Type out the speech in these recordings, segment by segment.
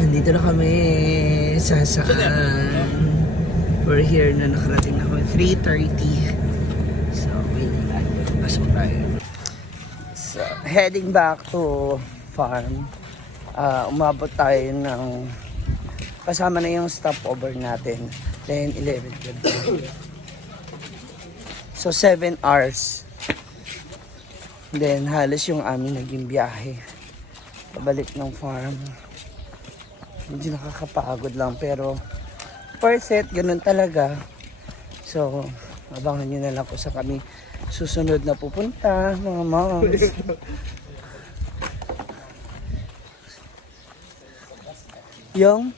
Andito na kami sa saan. We're here na, nakarating na kami 3:30. So, waiting tayo. Pasok tayo. So, heading back to farm. Umabot tayo ng kasama na yung stopover natin. 10, 11, 12. So, 7 hours. Then, halos yung aming naging biyahe. Pabalik ng farm. Medyo nakakapagod lang pero per set, ganun talaga. So, abangan nyo na lang kung sa kami susunod na pupunta, mga moms. Yung?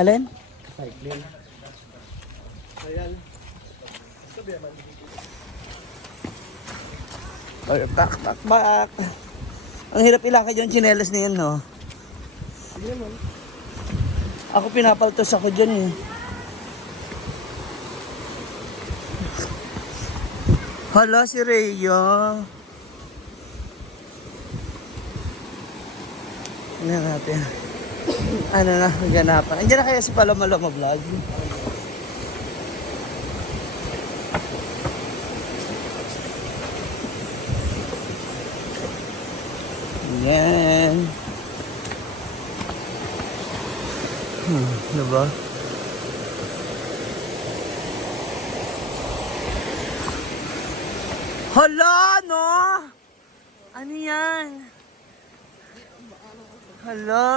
Alin? Cycling. Ayan. Sabi naman. Back. Ang hirap ilakad yung tsinelas na yan, no? Sige naman. Ako pinapaltos ako dyan, eh. Hala, si Rhea. Ano natin? Ano na, ganapan. Andiyan na kaya si Paloma Vlog? Yan. Diba? Hala, no? Ano yan? Hala.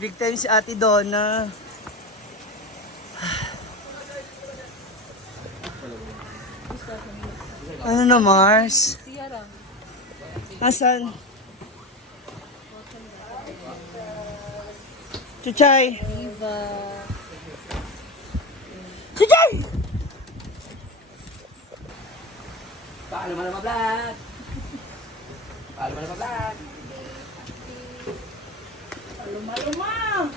Big time si Ate Donna. Ano na, Mars? Asan? Chuchay! Chuchay! Paano mo na ma-vlog? Paano mo na ma-vlog? Luma!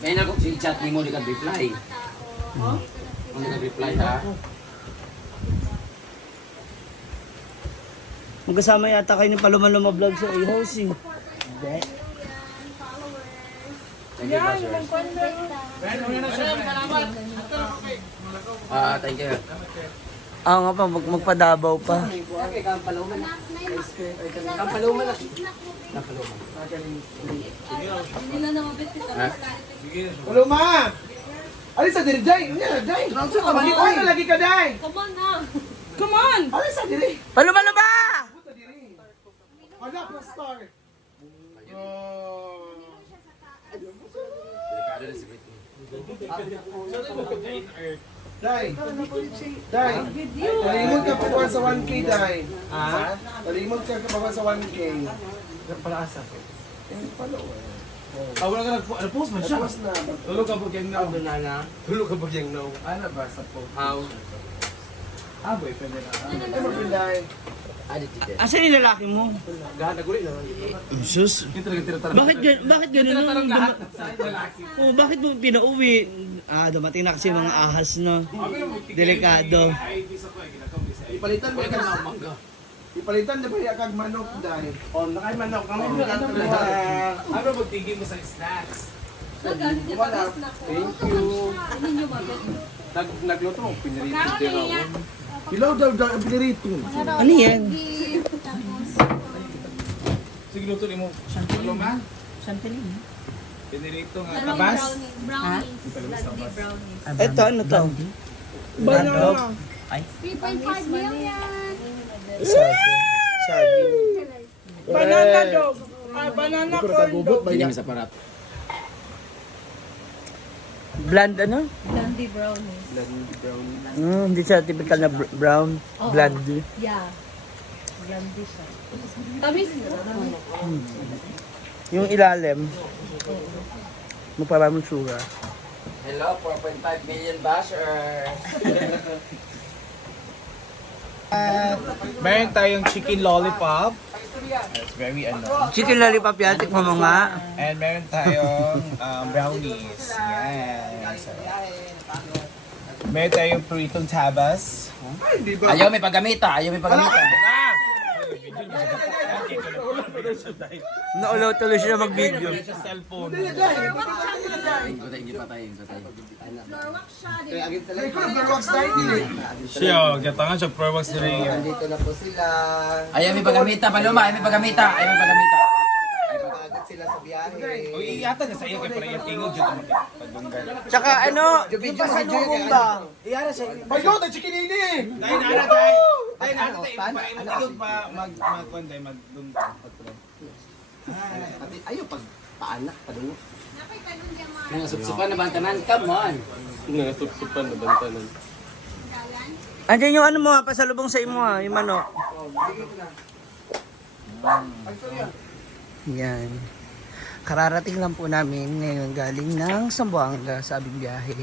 May nagok si chat ni mo di ka reply. Mo di ka reply ha. Magkasama yata kayo ng Paloma Vlog sa A-House eh. Hindi. Thank you, Bashers. Thank you. Nga pa, magpadabaw pa. Okay, kampaluman na. Kampaluman na. Kampaluman. Ha? Paloma! Alis sa diri, Jai! Ano yan, Jay? Ikaw na lagi ka, Jai! Come on! Alis sa diri! Paloma! Puta diri! Wala pa star! Delikado na si Britney. Dai! Dai! Talimod ka pa sa 1K, Dai! Ha? Talimod ka pa sa 1K. Palaasa. Wala ka nag-post man siya. Tapos na. Tulog ka bugyang now. Nana. Tulog ka bugyang now. Ano ba sa po? How? Boyfriend nila. Ay, mapinday. Asan yung lalaki mo? Gahan na guli na. Sus. Yung talaga tinatarang. Bakit ganun Tinatarang nung lahat sa lalaki. bakit mo pinauwi? Dumating na kasi mga ahas, no? Delikado. Ay, bisa ko ay ginagawa sa Ipalitan ba ka na Mangga. Ipalitan na ba yung kag manok, Dai? On nakay manok kami. Ano magtigil mo sa snacks? Wala. Thank you. Nagluto mo pinirito din ako. Pilaw daw ang pinirito. Ano yan? Sige luto ni mo. Ano man? Chantilly. Pinirito nga tabas. Ito, ano to? Banana. 3.5 million! Sabi. Banana dog! Banana corn dog! Hindi mo sa parat. Bland ano? Blondie brownies. Hindi siya typical na brown. Bland. Yeah. Blondie siya. Tamis yun. Yung ilalim. Magparaming sugar. Hello, 4.5 million bashers. Meron tayong chicken lollipop. It's very Chicken lollipop yan, tikman mo nga. And meron tayong brownies. Yan. So, meron tayong pritong tabas. Ayaw may paggamita, ayaw may paggamita. Naulaw tuloy siya mag-video. Sa cellphone. Ingko tayo. Kaya agad talaga. Ikaw, Verwax tayo din eh. Siya, gatangan siya pro wax nila yun. Dito na po sila. Ay, may pagamita, Paloma. Ay, may pagamita. Agad sila sa biyahe. O, iyata na sa iyo kay para yung tingog dyan. Tsaka ano, yung pasalubong ba? Bayo, tayo chikinini eh. Dahil nara tayo. Dahil nara tayo. Para yung tingog pa mag-kuanday, mag-dumta. Ayaw, pag paanak, padungo. Mga supsupan na bantanan. Come on. Andiyan yung ano mo, pasalubong sa imo yung manok. Yan. Kararating lang po namin ngayon galing ng Zamboanga sa aming biyahe.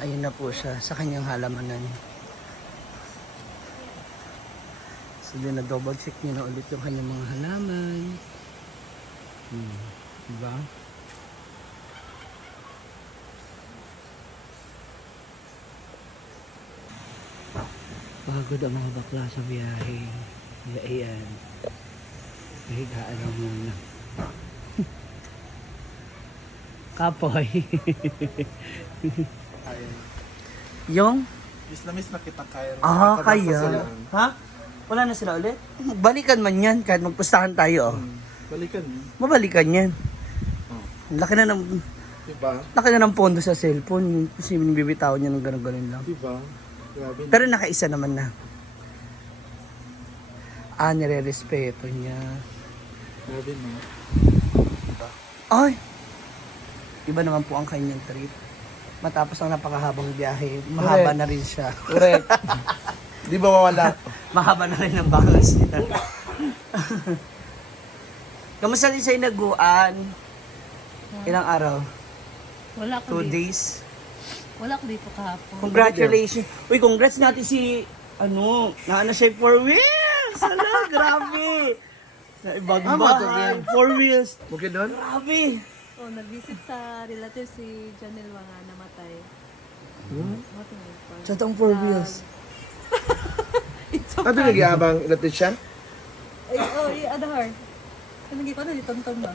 Ayun na po siya sa kanyang halamanan. So na double check niya na ulit yung kanyang mga halaman. Diba? Pagod ang mga bakla sa biyahe. Kaya ayan. Nahigaan lang muna. Kapoy. Yung? Miss na kita kayo. Kaya. Ha? Wala na sila ulit? Balikan man yan kahit magpustahan tayo. Balikan. Mabalikan yan. Laki na ng Diba? laki na ng pondo sa cellphone. Kasi bibitaw niya ng ganun-ganun lang. Diba? Grabe. Pero nakaisa naman na. Nire-respeto niya. Grabe no. Ay! Iba naman po ang kanyang trip. Matapos ang napakahabang biyahe, mahaba na rin siya. Correct. Di ba mawala? Mahaba na rin ang bagas niya. Kamusta din sa'yo naguan? Ilang araw? Wala ko 2 dito. days? Wala ko dito kahapon. Congratulations! Uy, congrats natin si, naana siya 4 wheels! Hala, grabe! Sa ibang bahay, 4 wheels. Bukid doon? Grabe! Oh, nag-visit sa relative si Janelle mga namatay. Sa itong 4 wheels. It's so Ano nag-iabang natin siya? Ay, oh, adahar. Ano ko na, tonton ba?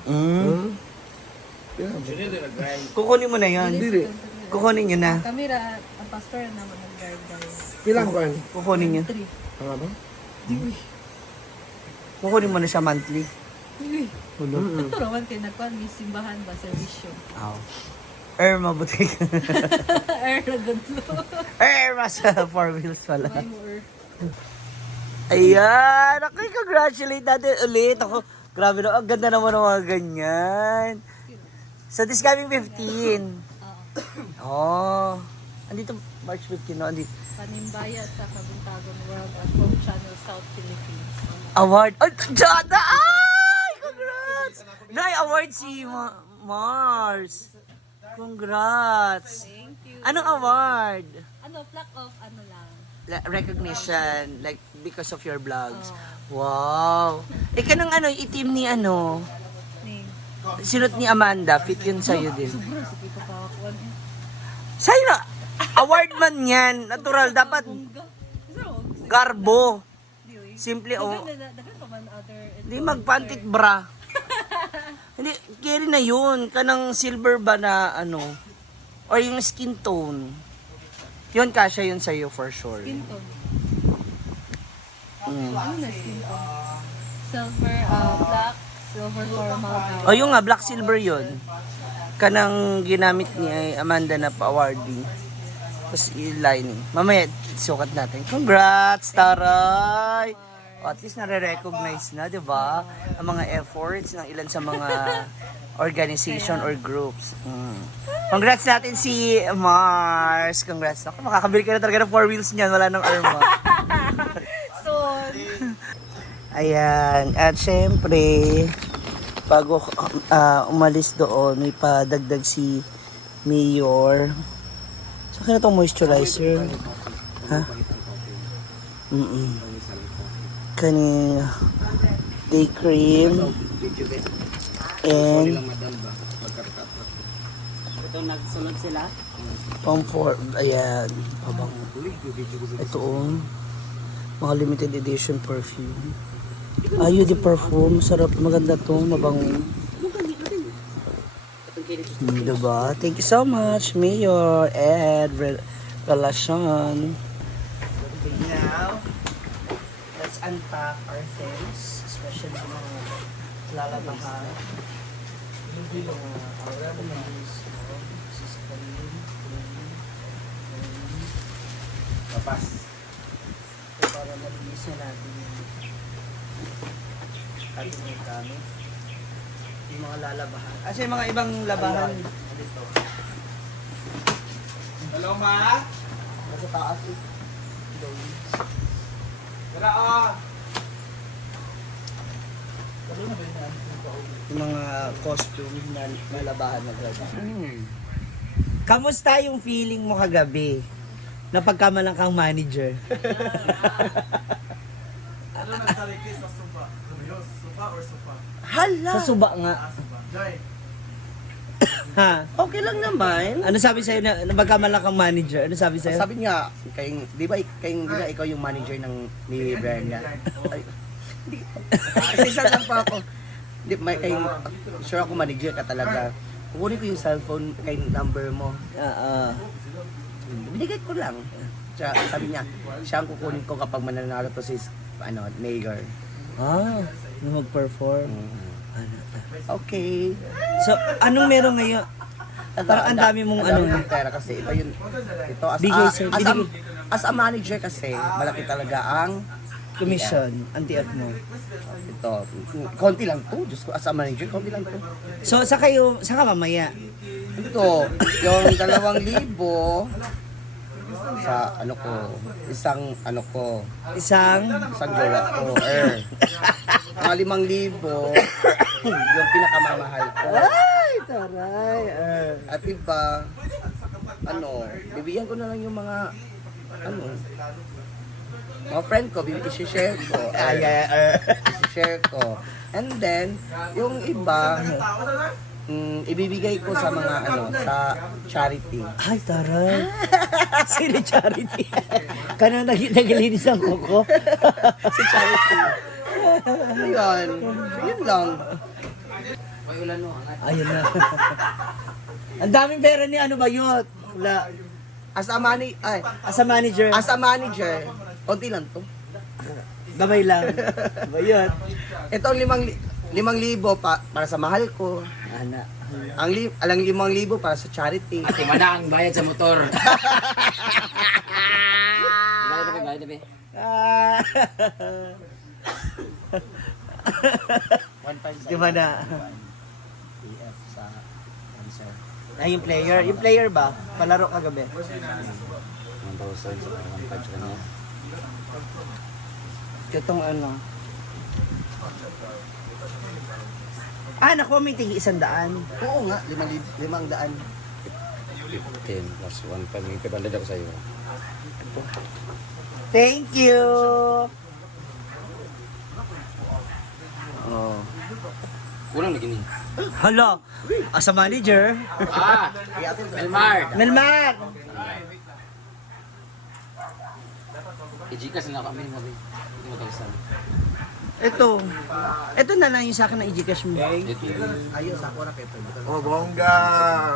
Kukunin mo na yan. Dili. Kukunin nyo na. Kami ang pastor naman nag-guard tayo. Ilang kuan? Kukunin nyo. 3. Ang ano? Kukunin mo na siya monthly. Ito naman kayo nagkuhan, may simbahan ba, servisyo. Mabuti ka. Nagantlo. Mas 4 wheels pala. May more. Ayan! Okay, congratulate natin ulit. Ako, grabe na, ang ganda naman ng mga ganyan. So this coming 15. Oh. Andito, March 15, no? Andito. Panimbaya sa Kabuntagon World at Home Channel South Philippines. Award. Ay, Jada! Ay! Congrats! Nay, award si Mars. Congrats. Thank you. Anong award? Plaque of lang. Recognition, like because of your vlogs. Wow. Ika ng itim ni Name. sinot ni Amanda, fit yun sa'yo din. Siguro, sige pa kawakuan. Sa'yo na, award man yan. Natural, dapat garbo. Simple, Dagan pa man other... Hindi magpantit bra. Hindi, carry na yun. Kanang silver ba na or yung skin tone. Yun, kasya yun sa'yo for sure. Skin tone. Ano na skin tone? Silver, black, silver formal gown. O yung nga, black silver yun. Kanang ginamit ni Amanda na pa-awarding. Tapos i-lining. Mamaya, sukat natin. Congrats, Taray! O, at least nare-recognize na, di ba? Ang mga efforts ng ilan sa mga organization or groups. Congrats natin si Mars. Congrats. Ako, makakabili ka na talaga ng 4 wheels niyan. Wala nang Irma. So, Ayan. At syempre, bago umalis doon, may padagdag si Mayor. So, kaya itong moisturizer. Ha? Kani day cream. And Ito, nagsunod sila. comfort. Ayan. Ito mga limited edition perfume. Ayo di perfume, sarap, maganda to, mabango. Diba? Thank you so much, Mayor Ed Relacion. Okay, now, let's unpack our things, especially mga lalabahan. Our revenues, this is clean. Papas. So, para malinis na natin yung ating mga gamit. Yung mga lalabahan. Kasi yung mga ibang labahan. Dito. Hello, ma? Nasa taas eh. Tara, oh. Yung mga costume na lalabahan na gano'n. Kamusta yung feeling mo kagabi? Na pagkamalang kang manager. Ano nagtalikis sa sopa? Ano yun? Sopa or sopa? Hala! Sa suba nga. Sopa. Joy. Ha? Okay lang naman. Ano sabi sa'yo na pagkamalang kang manager? Ano sabi sa'yo? Sabi niya, di ba ikaw yung manager ni Brenda? Ay, hindi. Isa lang pa ako. Di, sure ako manager ka talaga. Kukunin ko yung cellphone kay number mo. Binigay ko lang. Sabi niya, siya ang kukunin ko kapag mananalo to si mayor. Mag-perform. Okay. So, anong meron ngayon? Parang ang dami mong ano. Ang pera kasi ito Bigay, sir. as a manager kasi, malaki talaga ang Commission, ang TF mo. ito. Konti lang to. Diyos ko, as a manager, konti lang to. So, sa ka mamaya? Ito, yung 2,000 sa isang Isang? jowa ko. Mga 5,000 yung pinakamamahal ko. Ay, taray. At iba, bibigyan ko na lang yung mga friend ko, i-share ko. I-share ko. And then, yung iba, ibibigay ko sa mga sa charity. Ay, taray. Sino charity? Kanang nagilinis ang kuko. Si charity. Ayun. Yun lang. Ayun na. Ang daming pera ni ano ba yun? Wala. As a manager. As a manager, konti lang to. Gamay lang. Ba yun? Ito 5,000 para sa mahal ko. Ana. Alang 5,000 para sa charity. Ate, mana ang bayad sa motor. Bayad na be. Ah. 1,500. Di ba na? PF sa answer. Ay, yung player. Yung player ba? Palaro kagabi. 1,000 sa 1,500 sa kanya. Itong ano. Nakuha mo yung tigi 100. Oo nga, 500. 15 plus 1,500. May pipandad ako sa iyo. Thank you! Oh. Kulang na gini. Hala! As a manager. Melmar. Melmar! I-Gcash na kami. 5,000. Ito na lang yung sa akin na i-Gcash mo. Ayos, ako na kayo. Oh, bongga.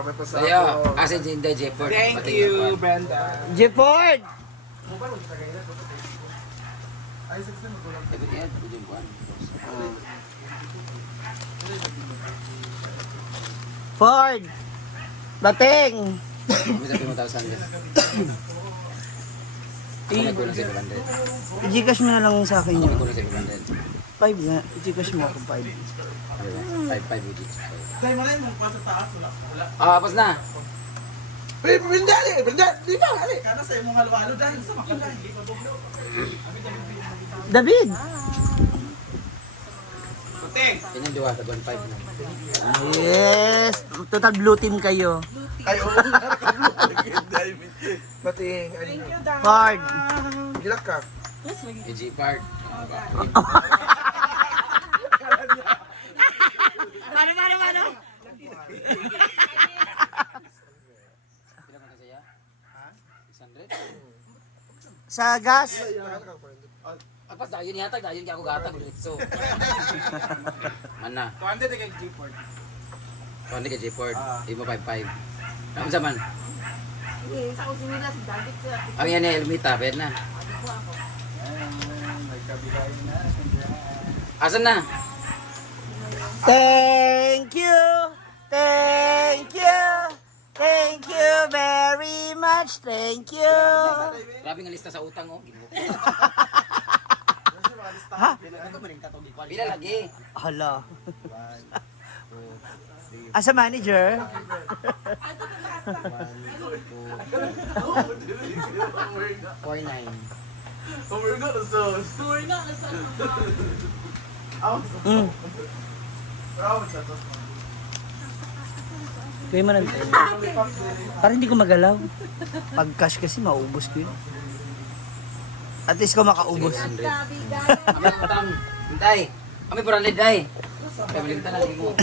May pasako. Sa'yo, kasi Jinda Jefford. Thank you, Brenda. Jefford! Ford! Dating! May sabi mo 1,000. May kulang sa 500. I-Gcash mo na lang sa akin May yun. kulang sa 500. 5 nga. I-Gcash mo ako 5. 5,500 with it. Kaya malay mo pa sa taas. Wala. Tapos na. Brenda! Di ba? Kana sa imong halwalo dahil sa makulay. David! Puting. Kanyang duwa, 1,500 na. Yes! Total blue team kayo. Ay, oo nga. Bating. Ford! Gilak ka. AG Park. Ano? Pila man saya? 600? Sa gas? Kapas dayon ni hatag dayon kay ako gatag diretso. Mana? 200 kay G-Port. Kundi kay J-Port. Imo 55. Ano sa man? Ang yan ni Elmita, bet na. Asan na? Thank you! Thank you! Thank you very much! Thank you! Grabe nga lista sa utang oh. Ginuko. Pila lagi? Hala. Asa manager? 49. Mm. Kaya man ang para hindi ko magalaw. Pag cash kasi maubos ko yun. At least ko makaubos. 100. Kami utang. Hintay. Kami 400 day. Kaya malimta lang mo.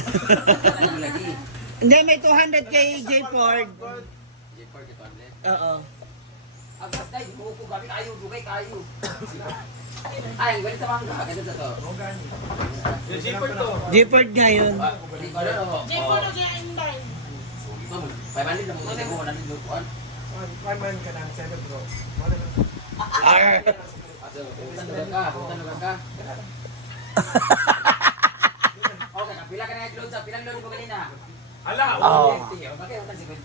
Lagi. Hindi, may 200 kay J Ford. J-Port ito 100. Oo. Ang basta yung buko gabi kayo, dugay kayo. Ay, galit sa mangga. Ganito to. Yung G-Port to. J Ford ngayon. J-Port na siya inday. 500 na mo kasi ko 100 dukuan. Man ka ng 7 bro. Utang ka. Okay, pila ka na yung load sa pilang load mo kanina. Ala, Oo. Bakit utang 50?